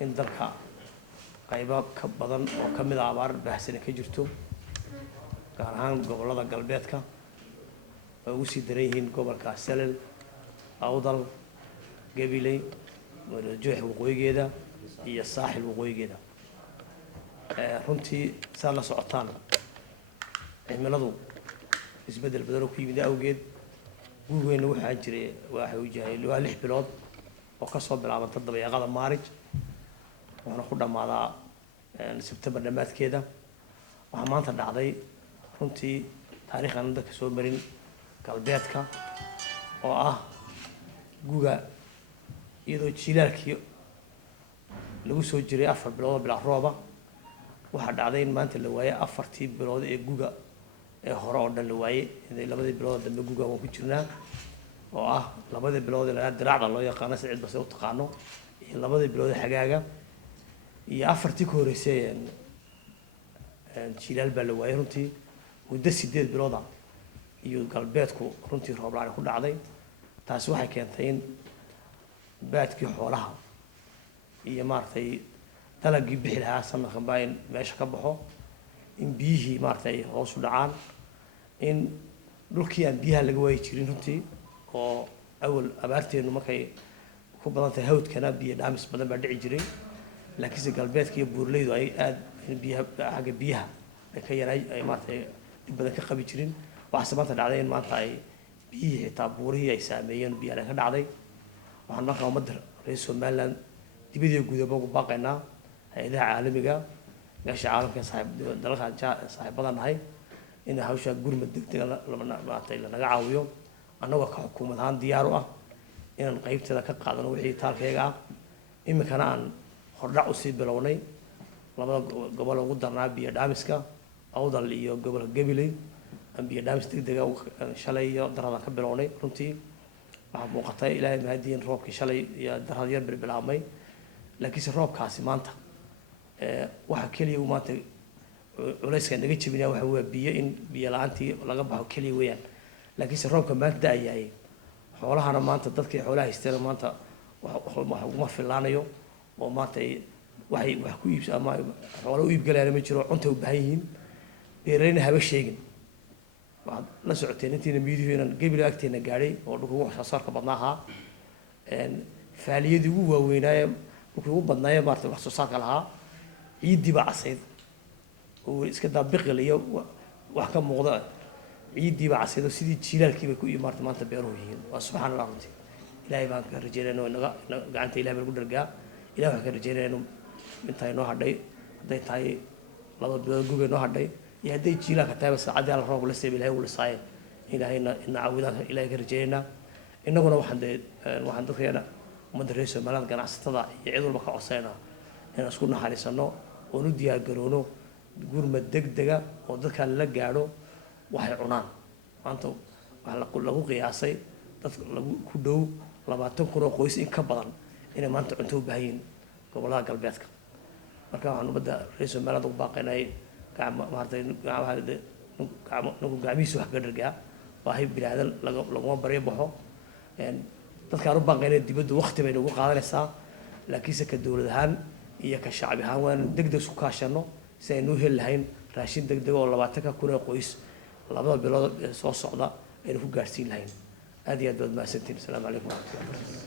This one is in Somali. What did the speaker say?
in dalka qaybo ka badan oo ka mid ah abaar baahsan ka jirto gaar ahaan gobollada galbeedka oo ugu sii daran yihiin gobolka Salel, Awdal, Gabiley, Maroodijeex waqooyigeeda iyo Saaxil waqooyigeeda. Runtii saa la socotaan cimiladu isbedel badan oo ku yimid awgeed gurigeenna waxaa jiray waxa uu yahay 6 bilood oo ka soo bilaabanta dabayaaqada Maarij waxaana ku dhamaadaa Sebtembar dhamaadkeeda. waxaa maanta dhacday runtii taariikhdan dadka soo marin galbeedka oo ah guga iyadoo jilaalkii lagu soo jiray 4 bilood bila rooba waxaa dhacday in maanta la waayay 4 bilood ee guga ee hore oo dhan la waayay inay 2 bilood dambe guga waan ku jirnaa oo ah 2 bilood ee diraacda loo yaqaan sicid bas u taqaano iyo 2 bilood ee xagaaga iyo 4tii ka horeysay jilaal baa la waayay runtii muddo 8 bilood iyo galbeedku runtii roob la'aan ku dhacday. taasi waxay keentay in baadkii xoolaha iyo maartay dalagii bixi lahaa sanadkan baa in meesha ka baxo in biyihii maartay hoos u dhacaan in dhulkii aan biyaha laga waayi jirin runtii oo awal abaarteenu markay ku badan tahay hawdkana biyo dhaamis badan baa dhici jiray laakiinse galbeedka iyo buurleydu ay aad biyaha xagga biyaha ay ka yaray ay maartay dib badan ka qabi jirin. waxaa maanta dhacday in maanta ay biyihii xitaa buurihii ay saameeyeen biyaha ka dhacday. waxaan markaa ummadda reer Somaliland dibadii gudaba ugu baaqaynaa hay'adaha caalamiga meesha caalamka dalalka saaxiibada nahay in hawsha gurmad degdeg la naga caawiyo annagoo ka xukuumad ahaan diyaar u ah inaan qaybteeda ka qaadano wixii taalkayga ah. iminkana aan hordhac u sii bilownay 2 gobol ugu darnaa biyo dhaamiska Awdal iyo gobolka Gabiley aan biyo dhaamis degdeg shalay iyo darada ka bilownay. runtii waxaa muuqatay ilaahay mahadiin roobkii shalay iyo darada yar bilaabmay laakiinse roobkaasi maanta waxa kaliya uu maanta culayska naga jabinaya waxa weeye biyo in biyo la'aantii laga baxo kaliya weeyaan laakiinse roobka maanta da'ayay xoolahana maanta dadkii xoolaha haysteen maanta wax uma filaanayo oo maanta waxay wax ku iibsan ama xoolo u iibgalayaan ma jiro cunto u baahan yihiin beerayna haba sheegin. waxaad la socoteen intiina miidiyoona Gabiley agteena gaadhay oo dhulku wax soo saarka badnaa ahaa faaliyadii ugu waaweynaaye dhulku ugu badnaaye maartay wax soo saarka lahaa ciidii baa casayd oo iska daabiqil iyo wax ka muuqda ciidii baa casayd oo sidii jilaalkii bay ku imaartay maanta beeruhu yihiin. waa subxaanallah runtii ilaahay baan ka rajaynaynaa inaga gacanta ilaahay baan ku dhargaa ilaahay waxaan ka rajaynaynaa inuu inta inoo hadhay hadday tahay 2 bilood guga inoo hadhay iyo hadday jilaalka tahay saacadii alla roob la seebay ilaahay uu la saayay ilaahayna ina caawidaan ilaahay ka rajaynaynaa. innaguna waxaan dadkeena ummadda reer Somaliland ganacsatada iyo cid walba ka codsaynaa inaan isku naxariisano oo u diyaar garoono gurmad degdega oo dadka la gaadho waxay cunaan. maanta waxa lagu qiyaasay dad lagu ku dhow 20 kun oo qoys in ka badan inay maanta cunto u baahan yihiin gobollada galbeedka. marka waxaan ummadda reer Somaliland ugu baaqaynay gacmihiisa wax ka dhargaa baahi bilaadan laguma baryo baxo. dadkaan u baaqaynay dibadda waqti bay nagu qaadanaysaa laakiinse ka dowlad ahaan iyo ka shacbi ahaan waan degdeg isku kaashano si aynu u heli lahayn raashin degdeg oo 20 kun oo qoys 2 bilood soo socda aynu ku gaarsiin lahayn. aad iyo aad baad mahadsantihiin. Assalaamu calaykum.